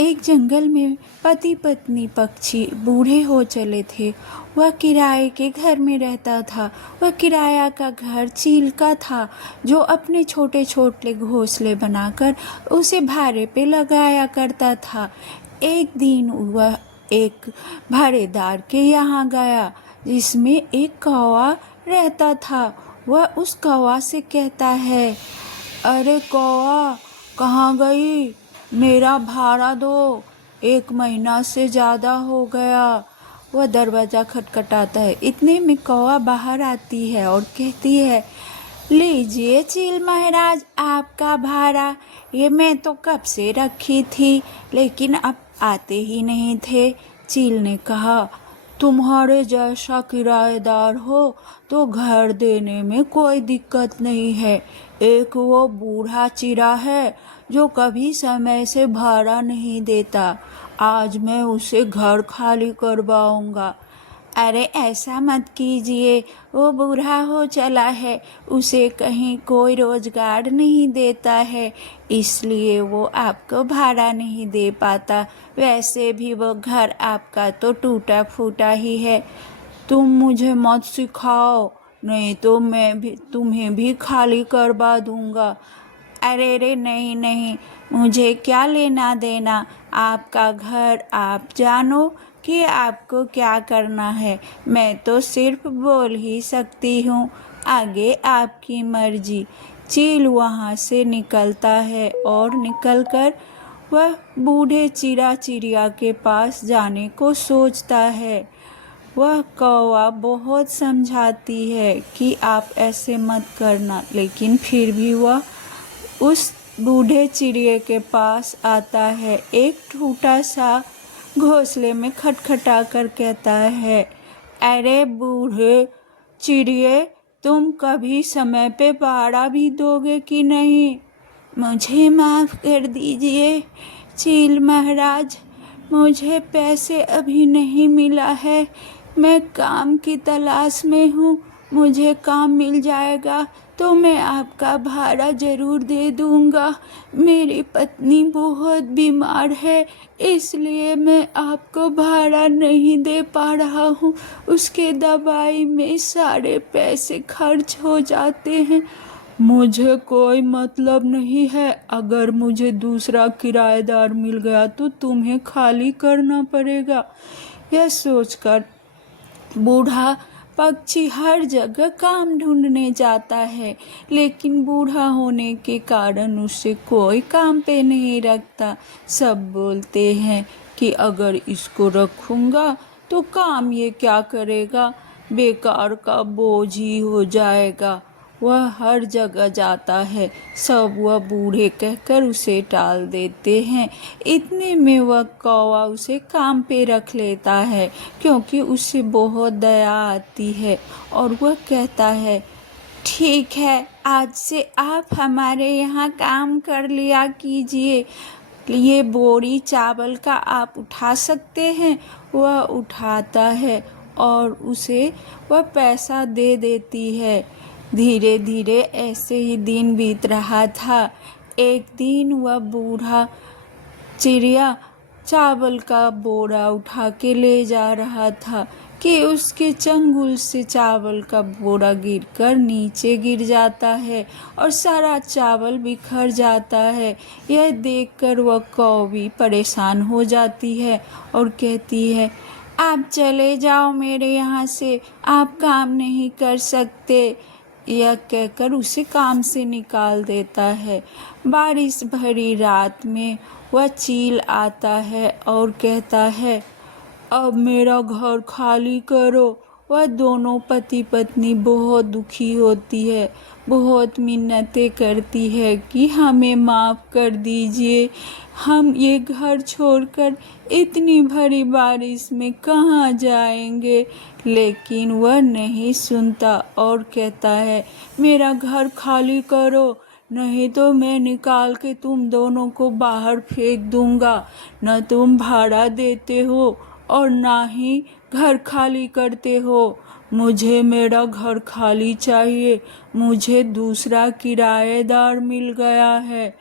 एक जंगल में पति पत्नी पक्षी बूढ़े हो चले थे। वह किराए के घर में रहता था। वह किराया का घर चील का था, जो अपने छोटे छोटे घोंसले बनाकर उसे भाड़े पे लगाया करता था। एक दिन वह एक भाड़ेदार के यहाँ गया, जिसमें एक कौवा रहता था। वह उस कौवा से कहता है, अरे कौवा, कहाँ गई? मेरा भाड़ा दो, 1 महीना से ज़्यादा हो गया। वह दरवाज़ा खटखटाता है। इतने में कौवा बाहर आती है और कहती है, लीजिए चील महाराज, आपका भाड़ा। ये मैं तो कब से रखी थी, लेकिन अब आते ही नहीं थे। चील ने कहा, तुम्हारे जैसा किराएदार हो तो घर देने में कोई दिक्कत नहीं है। एक वो बूढ़ा चिरा है जो कभी समय से भाड़ा नहीं देता। आज मैं उसे घर खाली करवाऊंगा। अरे ऐसा मत कीजिए, वो बूढ़ा हो चला है, उसे कहीं कोई रोजगार नहीं देता है, इसलिए वो आपको भाड़ा नहीं दे पाता। वैसे भी वो घर आपका तो टूटा फूटा ही है। तुम मुझे मत सिखाओ, नहीं तो मैं भी तुम्हें भी खाली करवा दूंगा। अरे रे नहीं नहीं, मुझे क्या लेना देना, आपका घर आप जानो कि आपको क्या करना है। मैं तो सिर्फ बोल ही सकती हूँ, आगे आपकी मर्जी। चील वहाँ से निकलता है और निकलकर वह बूढ़े चिड़ा चिड़िया के पास जाने को सोचता है। वह कौवा बहुत समझाती है कि आप ऐसे मत करना, लेकिन फिर भी वह उस बूढ़े चिड़िए के पास आता है। एक टूटा सा घोंसले में खटखटा कर कहता है, अरे बूढ़े चिड़िए, तुम कभी समय पे भाड़ा भी दोगे कि नहीं? मुझे माफ़ कर दीजिए चील महाराज, मुझे पैसे अभी नहीं मिला है। मैं काम की तलाश में हूँ। मुझे काम मिल जाएगा तो मैं आपका भाड़ा ज़रूर दे दूँगा। मेरी पत्नी बहुत बीमार है, इसलिए मैं आपको भाड़ा नहीं दे पा रहा हूँ। उसके दवाई में सारे पैसे खर्च हो जाते हैं। मुझे कोई मतलब नहीं है, अगर मुझे दूसरा किराएदार मिल गया तो तुम्हें खाली करना पड़ेगा। यह सोचकर बूढ़ा पक्षी हर जगह काम ढूंढने जाता है, लेकिन बूढ़ा होने के कारण उसे कोई काम पे नहीं रखता। सब बोलते हैं कि अगर इसको रखूँगा तो काम ये क्या करेगा, बेकार का बोझ ही हो जाएगा। वह हर जगह जाता है, सब वह बूढ़े कहकर उसे टाल देते हैं। इतने में वह कौवा उसे काम पे रख लेता है, क्योंकि उसे बहुत दया आती है, और वह कहता है, ठीक है, आज से आप हमारे यहाँ काम कर लिया कीजिए। ये बोरी चावल का आप उठा सकते हैं। वह उठाता है और उसे वह पैसा दे देती है। धीरे धीरे ऐसे ही दिन बीत रहा था। एक दिन वह बूढ़ा चिड़िया चावल का बोरा उठा के ले जा रहा था कि उसके चंगुल से चावल का बोरा गिरकर नीचे गिर जाता है और सारा चावल बिखर जाता है। यह देखकर वह कौवी परेशान हो जाती है और कहती है, आप चले जाओ मेरे यहाँ से, आप काम नहीं कर सकते। यह कहकर उसे काम से निकाल देता है। बारिश भरी रात में वह चील आता है और कहता है, अब मेरा घर खाली करो। वह दोनों पति पत्नी बहुत दुखी होती है, बहुत मिन्नतें करती है कि हमें माफ़ कर दीजिए, हम ये घर छोड़कर इतनी भरी बारिश में कहाँ जाएंगे। लेकिन वह नहीं सुनता और कहता है, मेरा घर खाली करो, नहीं तो मैं निकाल के तुम दोनों को बाहर फेंक दूंगा। न तुम भाड़ा देते हो और ना ही घर खाली करते हो। मुझे मेरा घर खाली चाहिए, मुझे दूसरा किराएदार मिल गया है।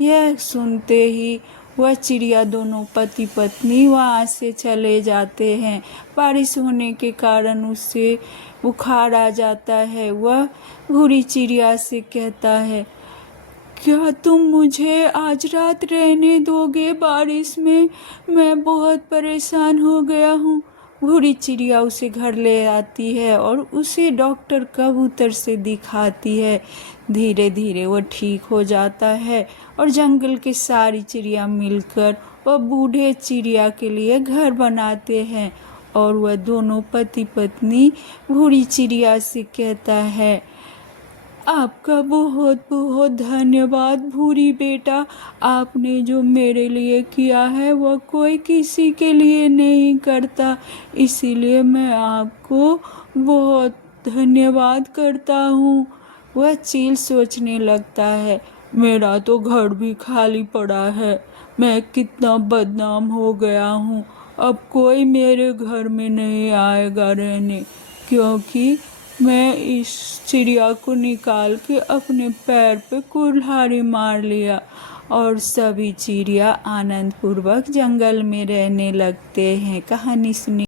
यह सुनते ही वह चिड़िया दोनों पति पत्नी वहाँ से चले जाते हैं। बारिश होने के कारण उससे बुखार आ जाता है। वह भूरी चिड़िया से कहता है, क्या तुम मुझे आज रात रहने दोगे बारिश में? मैं बहुत परेशान हो गया हूँ। भूरी चिड़िया उसे घर ले आती है और उसे डॉक्टर कबूतर से दिखाती है। धीरे धीरे वह ठीक हो जाता है और जंगल के सारी चिड़िया मिलकर वह बूढ़े चिड़िया के लिए घर बनाते हैं। और वह दोनों पति पत्नी भूरी चिड़िया से कहता है, आपका बहुत बहुत धन्यवाद भूरी बेटा। आपने जो मेरे लिए किया है वह कोई किसी के लिए नहीं करता, इसीलिए मैं आपको बहुत धन्यवाद करता हूँ। वह चील सोचने लगता है, मेरा तो घर भी खाली पड़ा है, मैं कितना बदनाम हो गया हूँ। अब कोई मेरे घर में नहीं आएगा रहने, क्योंकि मैं इस चिड़िया को निकाल के अपने पैर पे कुल्हाड़ी मार लिया। और सभी चिड़िया आनंद पूर्वक जंगल में रहने लगते हैं। कहानी सुनी।